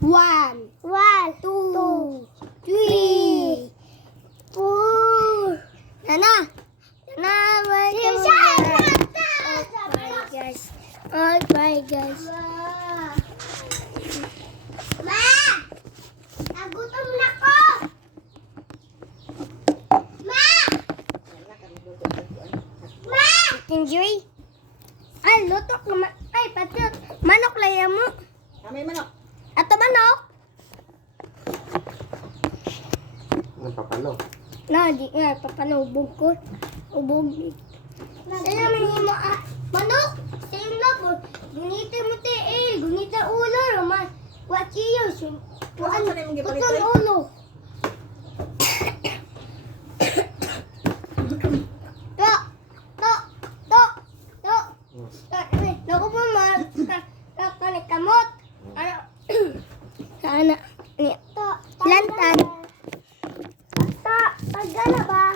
One, two, three, four. Nana, guys. Oh my gosh. Ma! Nagutom na ko! Ma! Ma! Enjoy? Ay, lutok naman. Ay, pati manok laya mo. Kami manok. Ato manok? Ang papalo. Na, di nga. Papanubog ko. Ubog. Sa'yo naman mo, manok! Sa'yo na po. Gunita mo tayo. Gunita ulo. Roman. What years? Ano na yung gipalit Utol tayo? ulo. To. To. To. To. Naku po, kamot. Ano? Sana. Lantan. Tagala ba?